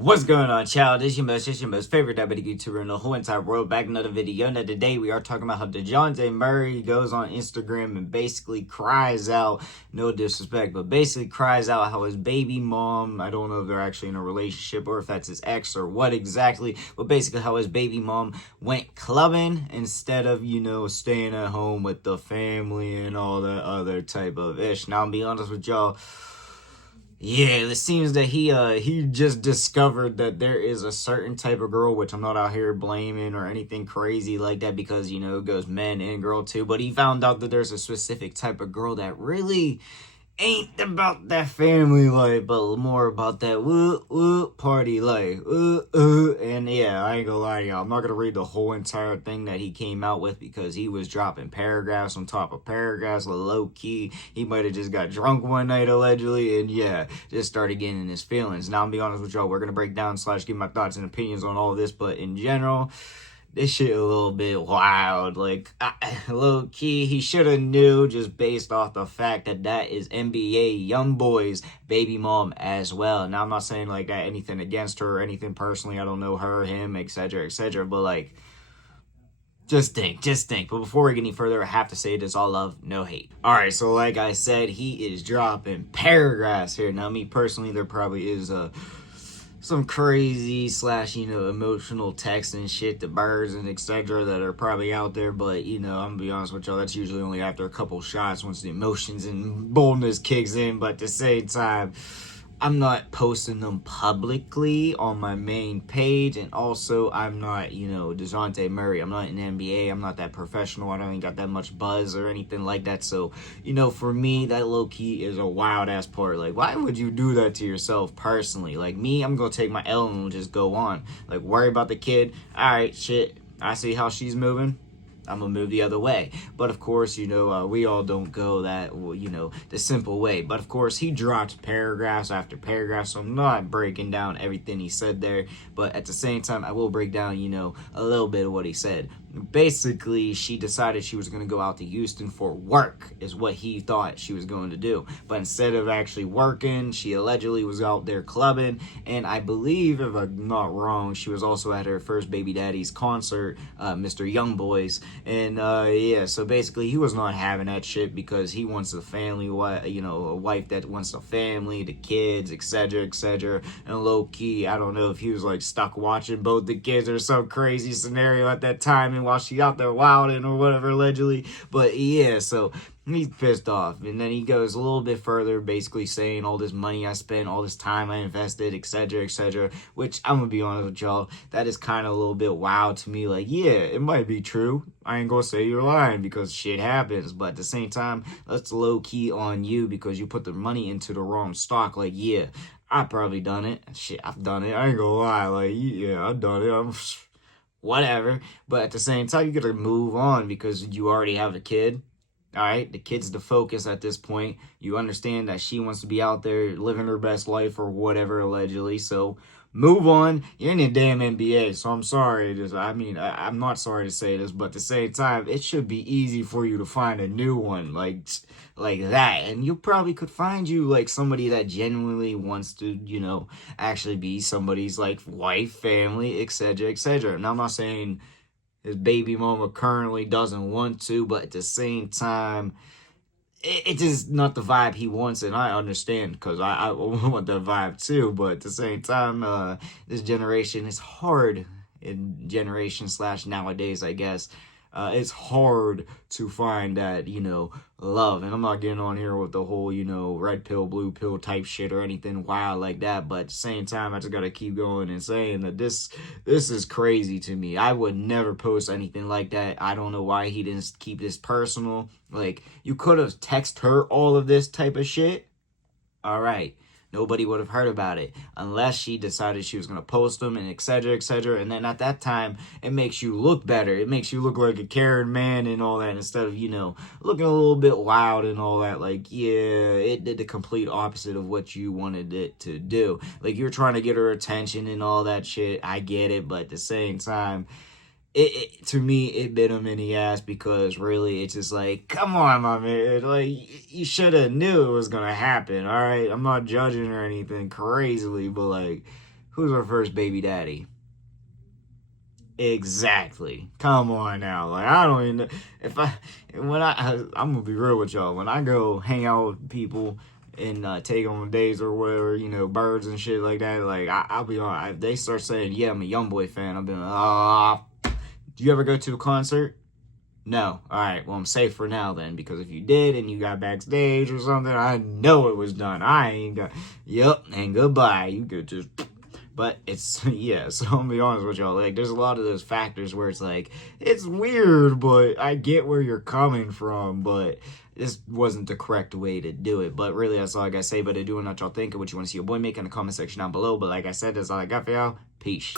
What's going on, child? It's your most favorite diabetic YouTuber in the whole entire world. Back in another video. Now today we are talking about how Dejounte Murray goes on Instagram and basically cries out, no disrespect, but basically cries out how his baby mom, I don't know if they're actually in a relationship or if that's his ex or what exactly, but basically how his baby mom went clubbing instead of, staying at home with the family and all that other type of ish. Now, I'll be honest with y'all. Yeah, it seems that he just discovered that there is a certain type of girl, which I'm not out here blaming or anything crazy like that because, it goes men and girl too. But he found out that there's a specific type of girl that really ain't about that family life, but more about that party life. And yeah, I ain't gonna lie to y'all. I'm not gonna read the whole entire thing that he came out with because he was dropping paragraphs on top of paragraphs, low key. He might have just got drunk one night allegedly, and yeah, just started getting in his feelings. Now, I'm gonna be honest with y'all. We're gonna break down / give my thoughts and opinions on all of this, but in general, this shit a little bit wild. Like, low key, he should have knew just based off the fact that is NBA Youngboy's baby mom as well. Now, I'm not saying like anything against her or anything personally. I don't know her, him, etc., but like, just think. But before we get any further, I have to say this: all love, no hate. Alright, so like I said, he is dropping paragraphs here. Now, me personally, there probably is some crazy / emotional text and shit to birds and etc. that are probably out there, but I'm gonna be honest with y'all, that's usually only after a couple shots once the emotions and boldness kicks in. But at the same time, I'm not posting them publicly on my main page, and also I'm not, Dejounte Murray. I'm not in the NBA. I'm not that professional. I don't even got that much buzz or anything like that. So, for me, that low-key is a wild-ass part. Like, why would you do that to yourself personally? Like, me, I'm gonna take my L and just go on. Like, worry about the kid. All right, shit. I see how she's moving. I'm gonna move the other way. But of course, we all don't go that, the simple way. But of course, he dropped paragraphs after paragraphs, so I'm not breaking down everything he said there. But at the same time, I will break down, a little bit of what he said. Basically, she decided she was going to go out to Houston for work, is what he thought she was going to do. But instead of actually working, she allegedly was out there clubbing. And I believe, if I'm not wrong, she was also at her first baby daddy's concert, Mr. Youngboy's. And yeah, so basically, he was not having that shit because he wants a family, a wife that wants a family, the kids, etc. And low key, I don't know if he was like stuck watching both the kids or some crazy scenario at that time, and while she out there wilding or whatever allegedly. But yeah, so he's pissed off, and then he goes a little bit further, basically saying all this money I spent, all this time I invested, etc., which I'm gonna be honest with y'all, that is kind of a little bit wild to me. Like, yeah, it might be true. I ain't gonna say you're lying because shit happens, but at the same time, that's low key on you because you put the money into the wrong stock. Like, yeah, I probably done it. Shit, I've done it. I ain't gonna lie. Like, yeah, I've done it. Whatever. But at the same time, you gotta move on because you already have a kid. All right, the kid's the focus at this point. You understand that she wants to be out there living her best life or whatever, allegedly. So move on. You're in the damn NBA, so I'm sorry. I'm not sorry to say this, but at the same time, it should be easy for you to find a new one like that. And you probably could find you like somebody that genuinely wants to, actually be somebody's like wife, family, etc. Now, I'm not saying his baby mama currently doesn't want to, but at the same time, it's just not the vibe he wants, and I understand because I want that vibe too. But at the same time, this generation is hard. In generation / nowadays, I guess, it's hard to find that, love. And I'm not getting on here with the whole, red pill, blue pill type shit or anything wild like that. But at the same time, I just got to keep going and saying that this is crazy to me. I would never post anything like that. I don't know why he didn't keep this personal. Like, you could have texted her all of this type of shit. All right. Nobody would have heard about it unless she decided she was going to post them and etc. And then at that time, it makes you look better. It makes you look like a caring man and all that instead of, looking a little bit wild and all that. Like, yeah, it did the complete opposite of what you wanted it to do. Like, you're trying to get her attention and all that shit. I get it. But at the same time, to me, it bit him in the ass because really, it's just like, come on, my man. Like, you should have knew it was going to happen, all right? I'm not judging or anything crazily, but like, Who's our first baby daddy? Exactly. Come on now. Like, I don't even know if I'm gonna be real with y'all. When I go hang out with people and take on dates or whatever, birds and shit like that, like I'll be on. If they start saying, "Yeah, I'm a YoungBoy fan," I'll be like, "Ah." Do you ever go to a concert? No. All right. Well, I'm safe for now then, because if you did and you got backstage or something, I know it was done. I ain't got. Yep. And goodbye. You could just. But it's, yeah, so I'm gonna be honest with y'all, like, there's a lot of those factors where it's like, it's weird, but I get where you're coming from, but this wasn't the correct way to do it. But really, that's all I gotta say. But I do want y'all think of what you want to see your boy make in the comment section down below. But like I said, that's all I got for y'all. Peace.